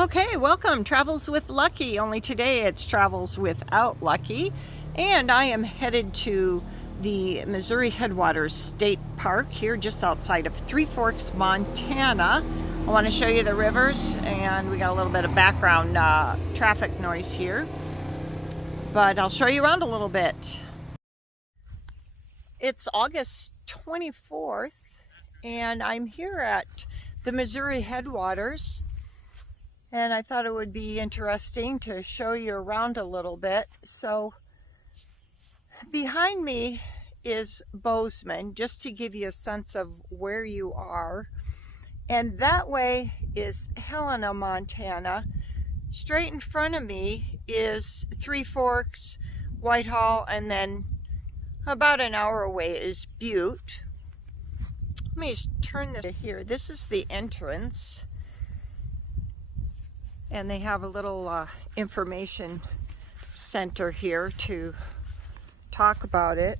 Okay, welcome. Travels with Lucky. Only today it's Travels Without Lucky. And I am headed to the Missouri Headwaters State Park here just outside of Three Forks, Montana. I want to show you the rivers, and we got a little bit of background traffic noise here. But I'll show you around a little bit. It's August 24th, and I'm here at the Missouri Headwaters. And I thought it would be interesting to show you around a little bit. So behind me is Bozeman, just to give you a sense of where you are. And that way is Helena, Montana. Straight in front of me is Three Forks, Whitehall, and then about an hour away is Butte. Let me just turn this here. This is the entrance. And they have a little information center here to talk about it.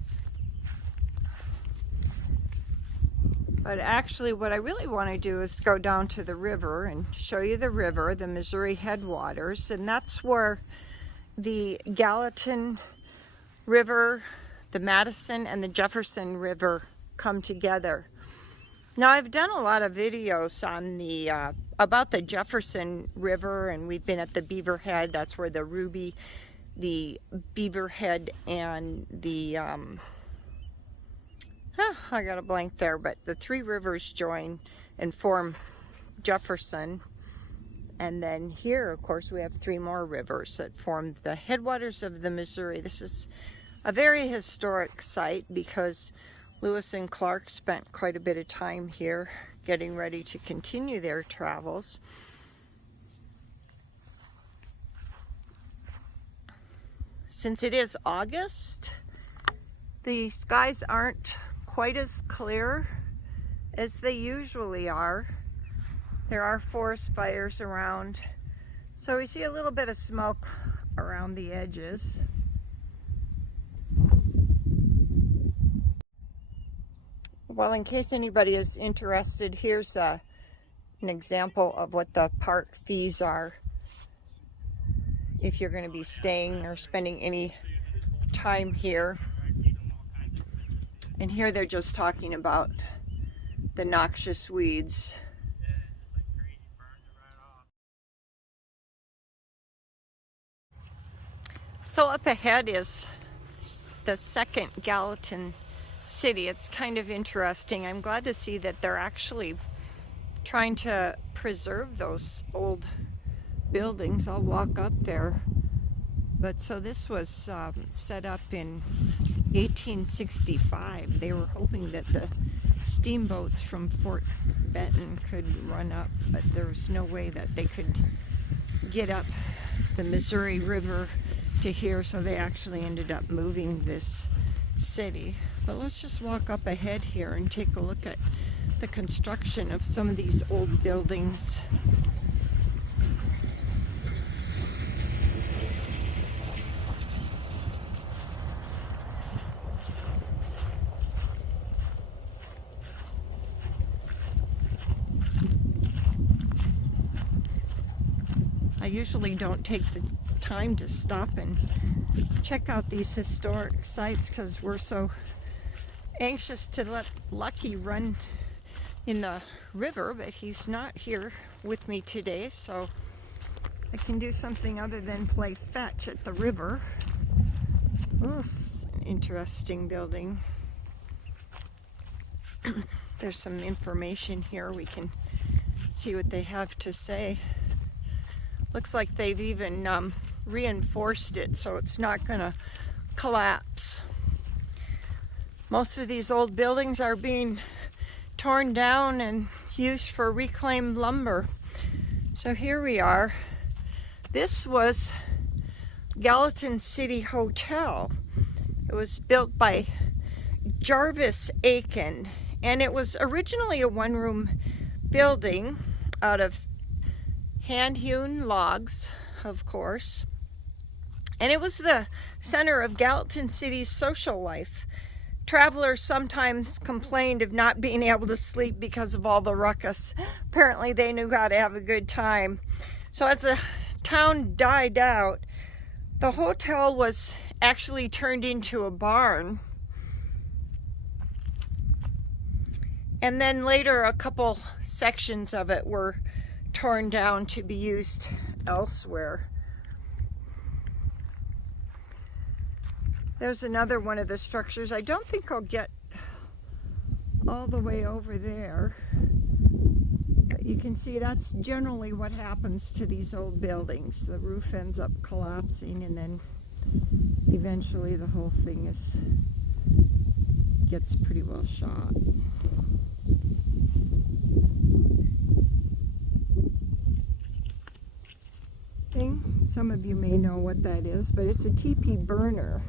But actually what I really want to do is go down to the river and show you the river, the Missouri Headwaters. And that's where the Gallatin River, the Madison, and the Jefferson River come together. Now, I've done a lot of videos on the about the Jefferson River, and we've been at the Beaver Head. That's where the Ruby, the Beaver Head, and the I got a blank there, but the three rivers join and form Jefferson. And then here, of course, we have three more rivers that form the headwaters of the Missouri. This is a very historic site because Lewis and Clark spent quite a bit of time here getting ready to continue their travels. Since it is August, the skies aren't quite as clear as they usually are. There are forest fires around, so we see a little bit of smoke around the edges. Well, in case anybody is interested, here's an example of what the park fees are if you're going to be staying or spending any time here. And here they're just talking about the noxious weeds. So up ahead is the second Gallatin city. It's kind of interesting. I'm glad to see that they're actually trying to preserve those old buildings. I'll walk up there. But so this was set up in 1865. They were hoping that the steamboats from Fort Benton could run up, but there was no way that they could get up the Missouri River to here, so they actually ended up moving this city. But let's just walk up ahead here and take a look at the construction of some of these old buildings. I usually don't take the time to stop and check out these historic sites because we're so anxious to let Lucky run in the river, but he's not here with me today, so I can do something other than play fetch at the river. Oh, this is an interesting building. There's some information here. We can see what they have to say. Looks like they've even reinforced it so it's not going to collapse. Most of these old buildings are being torn down and used for reclaimed lumber. So here we are. This was Gallatin City Hotel. It was built by Jarvis Aiken, and it was originally a one-room building out of hand-hewn logs, of course. And it was the center of Gallatin City's social life. Travelers sometimes complained of not being able to sleep because of all the ruckus. Apparently they knew how to have a good time. So as the town died out, the hotel was actually turned into a barn. And then later a couple sections of it were torn down to be used elsewhere. There's another one of the structures. I don't think I'll get all the way over there. But you can see that's generally what happens to these old buildings. The roof ends up collapsing, and then eventually the whole thing gets pretty well shot. Some of you may know what that is, but it's a teepee burner.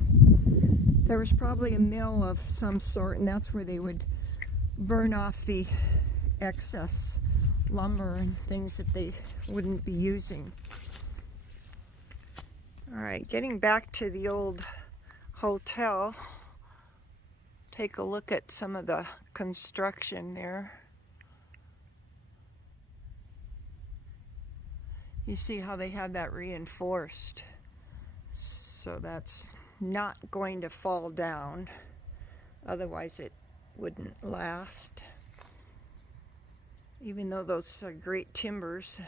There was probably a mill of some sort, and that's where they would burn off the excess lumber and things that they wouldn't be using. All right, getting back to the old hotel, take a look at some of the construction there. You see how they had that reinforced, so that's not going to fall down, otherwise it wouldn't last, even though those are great timbers.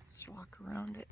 Let's walk around it.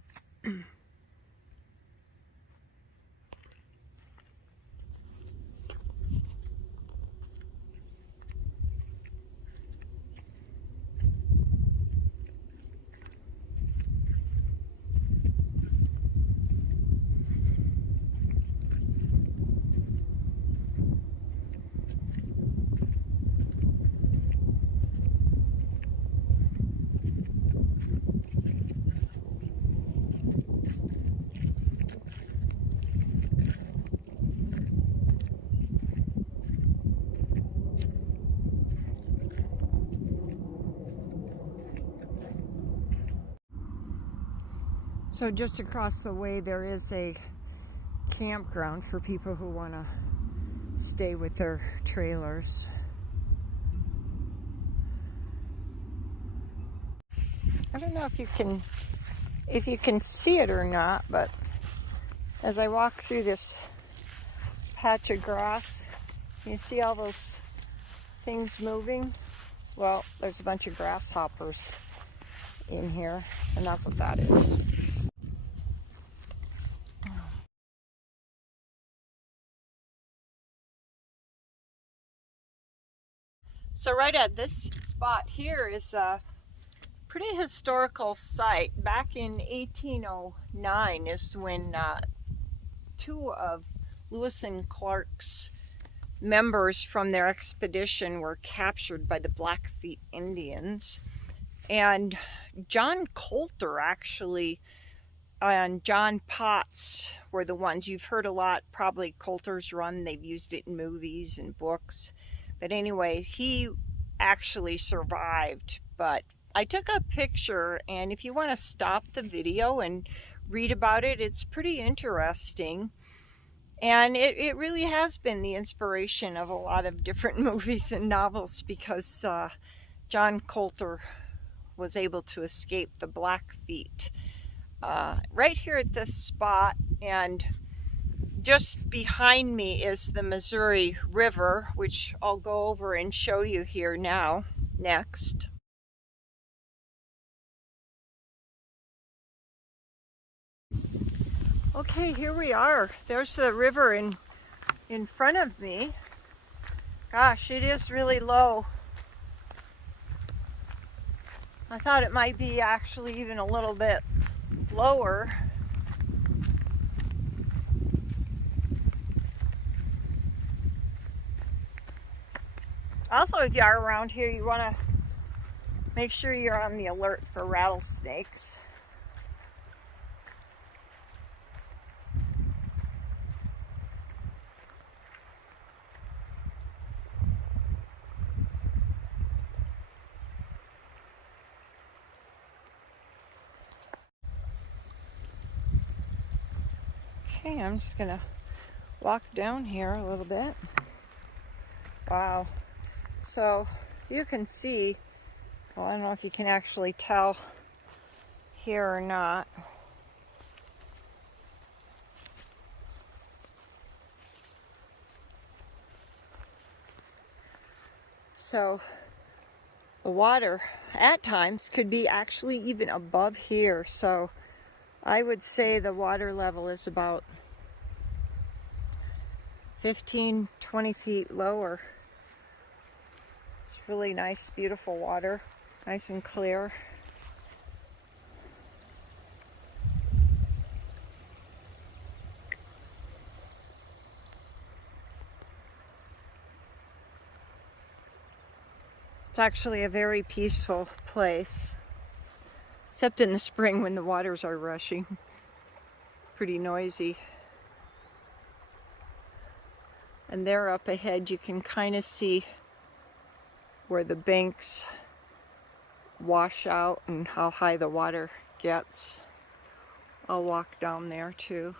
So just across the way there is a campground for people who want to stay with their trailers. I don't know if you can see it or not, but as I walk through this patch of grass, you see all those things moving? Well, there's a bunch of grasshoppers in here, and that's what that is. So right at this spot here is a pretty historical site. Back in 1809 is when two of Lewis and Clark's members from their expedition were captured by the Blackfeet Indians. And John Colter actually and John Potts were the ones you've heard a lot, probably Colter's Run. They've used it in movies and books. But anyway, he actually survived. But I took a picture, and if you want to stop the video and read about it, it's pretty interesting. And it really has been the inspiration of a lot of different movies and novels, because John Colter was able to escape the Blackfeet right here at this spot. And just behind me is the Missouri River, which I'll go over and show you here now, next. Okay, here we are. There's the river in front of me. Gosh, it is really low. I thought it might be actually even a little bit lower. Also, if you are around here, you want to make sure you're on the alert for rattlesnakes. Okay, I'm just gonna walk down here a little bit. Wow. So you can see, well, I don't know if you can actually tell here or not. So the water at times could be actually even above here. So I would say the water level is about 15, 20 feet lower. It's really nice, beautiful water, nice and clear. It's actually a very peaceful place, except in the spring when the waters are rushing. It's pretty noisy. And there up ahead you can kind of see where the banks wash out and how high the water gets. I'll walk down there too.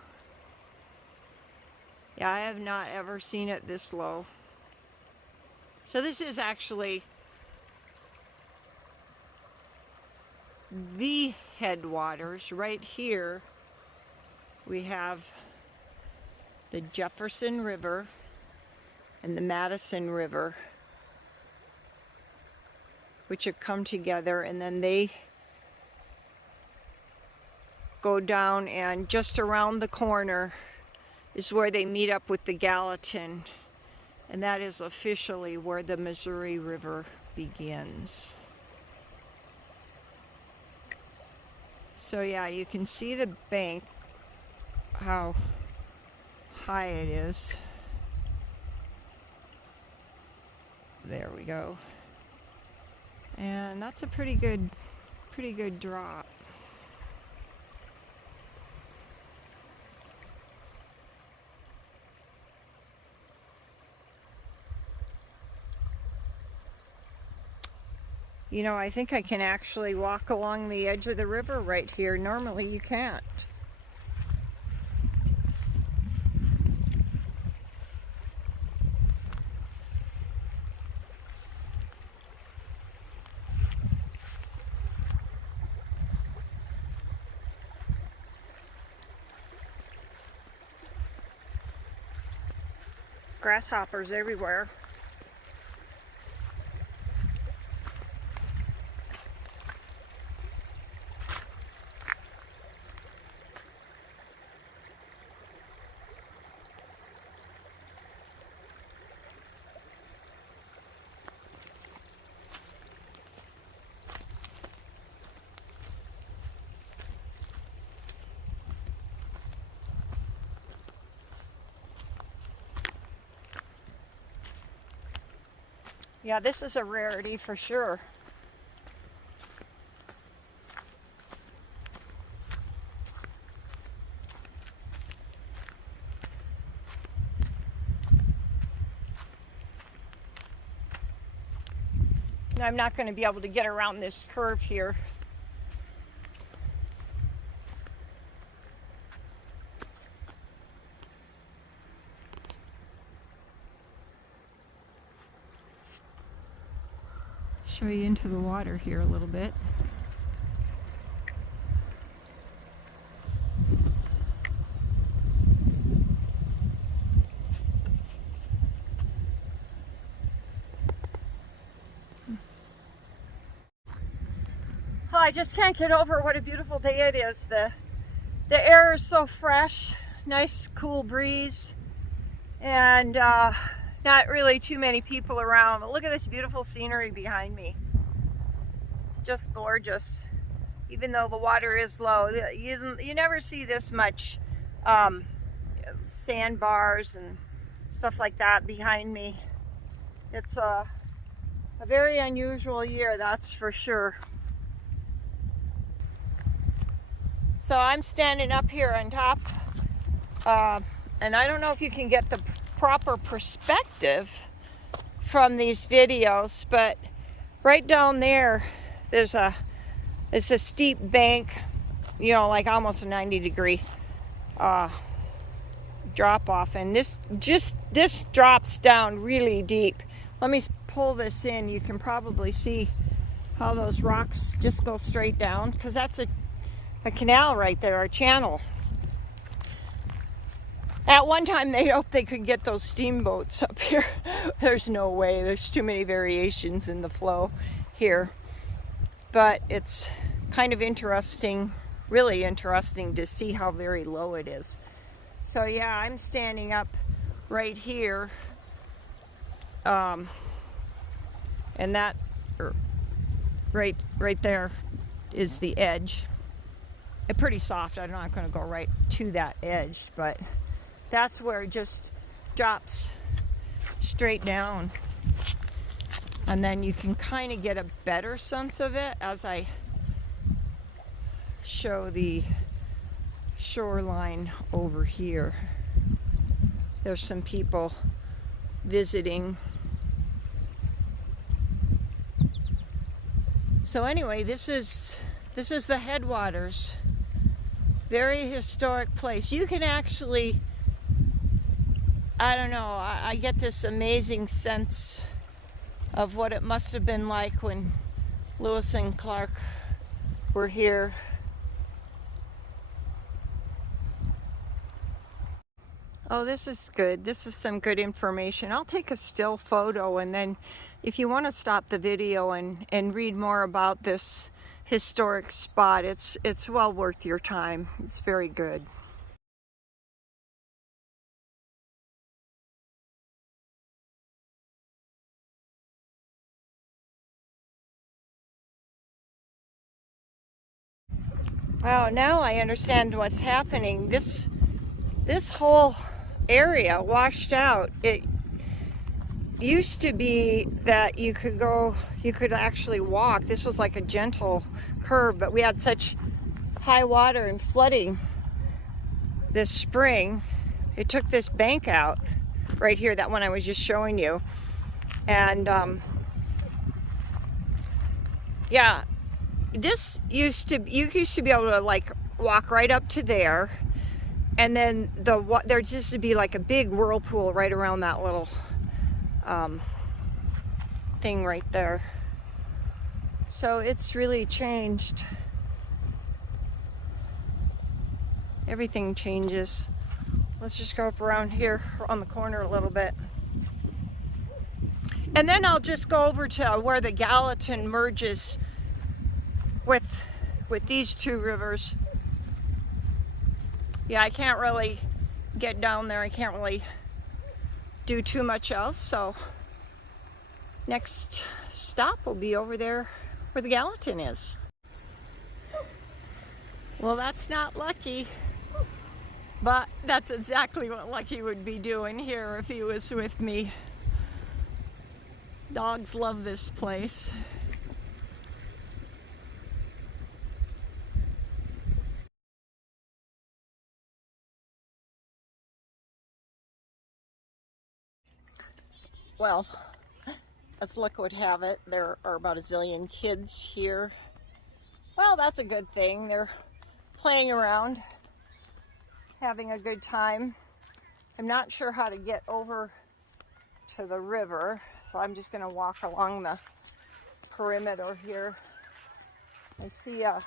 Yeah, I have not ever seen it this low. So this is actually the headwaters. Right here we have the Jefferson River and the Madison River, which have come together, and then they go down, and just around the corner is where they meet up with the Gallatin, and that is officially where the Missouri River begins. So yeah, you can see the bank, how high it is. There we go. And that's a pretty good drop. You know, I think I can actually walk along the edge of the river right here. Normally you can't. Grasshoppers everywhere. Yeah, this is a rarity for sure. I'm not going to be able to get around this curve here. Show you into the water here a little bit. Oh, I just can't get over what a beautiful day it is. The air is so fresh, nice cool breeze, and not really too many people around. But look at this beautiful scenery behind me. It's just gorgeous. Even though the water is low, you never see this much sandbars and stuff like that behind me. It's a very unusual year, that's for sure. So I'm standing up here on top, and I don't know if you can get the proper perspective from these videos, but right down there, it's a steep bank, you know, like almost a 90-degree drop off, and this drops down really deep. Let me pull this in. You can probably see how those rocks just go straight down, because that's a canal right there, a channel. At one time they hoped they could get those steamboats up here. There's no way. There's too many variations in the flow here. But it's kind of interesting, really interesting to see how very low it is. So yeah, I'm standing up right here. And that right there is the edge. It's pretty soft. I'm not going to go right to that edge, but that's where it just drops straight down. And then you can kind of get a better sense of it as I show the shoreline over here. There's some people visiting. So anyway, this is the Headwaters. Very historic place. You can actually, I don't know, I get this amazing sense of what it must have been like when Lewis and Clark were here. Oh, this is good. This is some good information. I'll take a still photo, and then if you want to stop the video and read more about this historic spot, it's well worth your time. It's very good. Wow, now I understand what's happening. This whole area washed out. It used to be that you could actually walk. This was like a gentle curve, but we had such high water and flooding this spring. It took this bank out right here, that one I was just showing you. And yeah, you used to be able to like walk right up to there, and then there used to be like a big whirlpool right around that little thing right there. So it's really changed. Everything changes. Let's just go up around here on the corner a little bit. And then I'll just go over to where the Gallatin merges with these two rivers. Yeah, I can't really get down there. I can't really do too much else. So next stop will be over there where the Gallatin is. Well, that's not Lucky, but that's exactly what Lucky would be doing here if he was with me. Dogs love this place. Well, as luck would have it, there are about a zillion kids here. Well, that's a good thing. They're playing around, having a good time. I'm not sure how to get over to the river, so I'm just going to walk along the perimeter here. I see a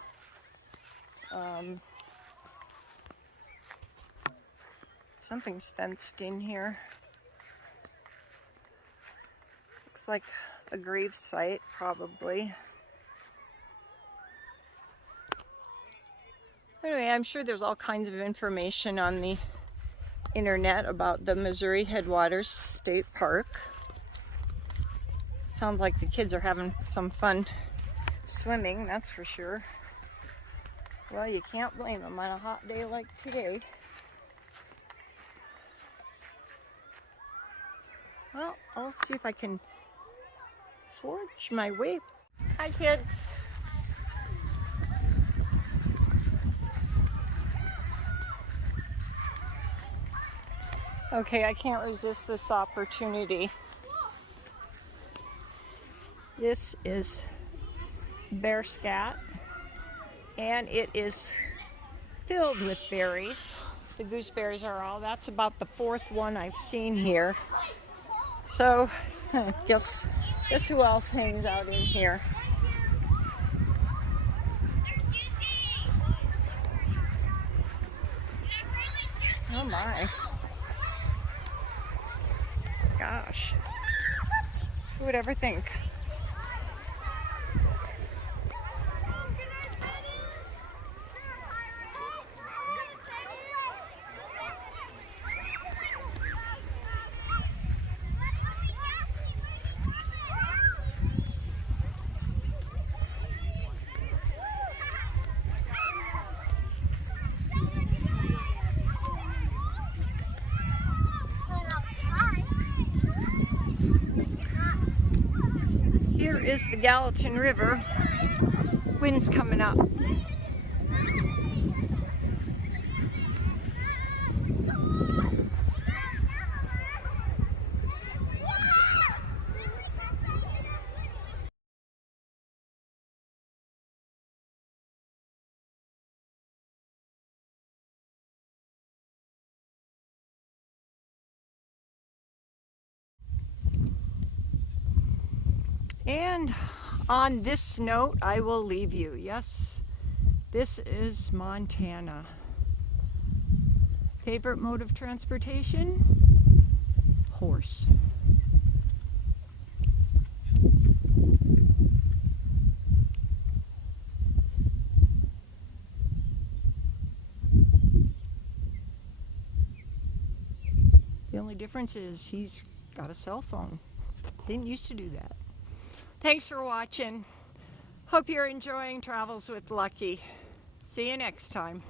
something's fenced in here. Looks like a grave site, probably. Anyway, I'm sure there's all kinds of information on the internet about the Missouri Headwaters State Park. Sounds like the kids are having some fun swimming, that's for sure. Well, you can't blame them on a hot day like today. Well, I'll see if I can forge my way. Hi, kids. Okay, I can't resist this opportunity. This is bear scat, and it is filled with berries. The gooseberries are all. That's about the fourth one I've seen here. So, guess who else hangs out in here? Oh my. Gosh. Who would ever think? Here is the Gallatin River. Wind's coming up. And on this note, I will leave you. Yes, this is Montana. Favorite mode of transportation? Horse. The only difference is he's got a cell phone. Didn't used to do that. Thanks for watching. Hope you're enjoying Travels with Lucky. See you next time.